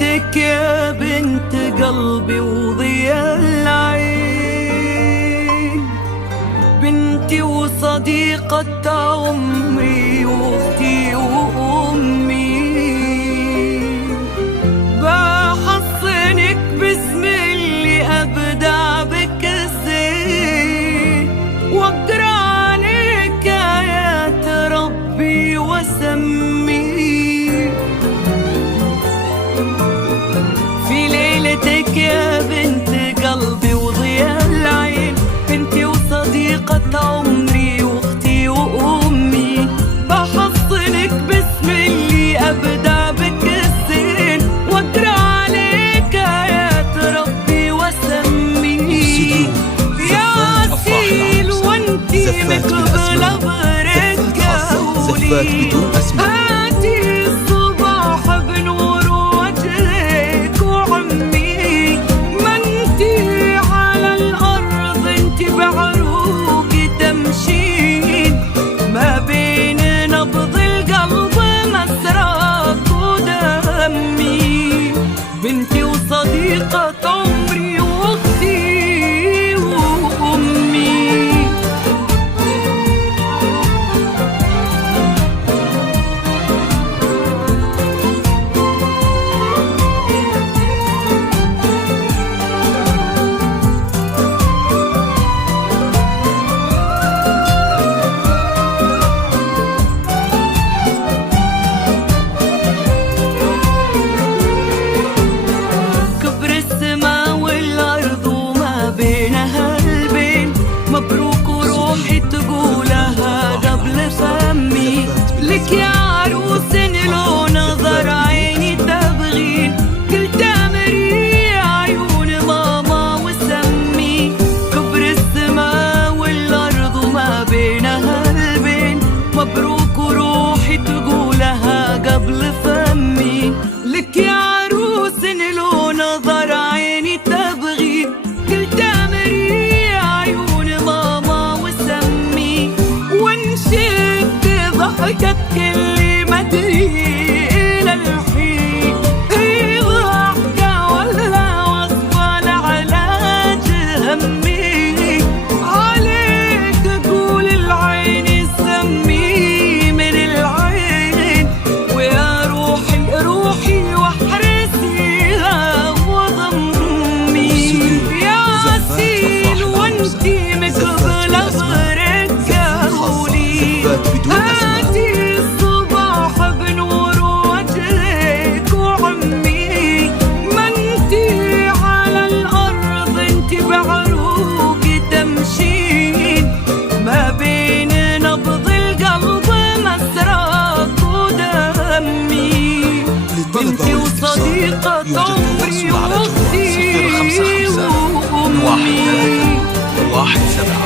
ليلتك يا بنت قلبي وضياء العين، بنتي وصديقة عمري واختي وامي. بحصنك باسم اللي ابدع بك الزين، واقرا عليك ايات ربي واسمي. في ليلتك يا بنت قلبي وضياء العين، بنتي وصديقة عمري واختي وامي. بحصنك باسم اللي ابدع بك الزين، واقرا عليك ايات ربي واسمي. يا اصيل وانتي مقبله برجولي، هاتي الصباح بنور وجهك وعمي. ما انتي على الارض انتي بعروقي تمشين، ما بين نبض القلب مسراك ودمي. بنتي وصديقة عمري واختي وامي. مبروك وروحي تقولها قبل فمي. لك يا عروس لو نظر عيني تبغين، قلت امري عيون ماما وسمي. كبر السما والارض وما بينها البين، مبروك وروحي تقولها قبل فمي. لك يا عروس لو نظر عيني تبغين، قلت امري ضحكت اللي ما ادري الى الحين، هي ضحكة ولا وصفة لعلاج همي. عليك اقول العين سمي من العين، ويا روحي روحي واحرسيها وضمي. يا اصيل وانتي مقبلة برجولي، هاتي الصباح بنور وجهك وعمي. ما انتي على الارض انتي بعروقي تمشين، ما بين نبض القلب مسراك ودمي. بنتي وصديقة عمري واختي وامي. 1 7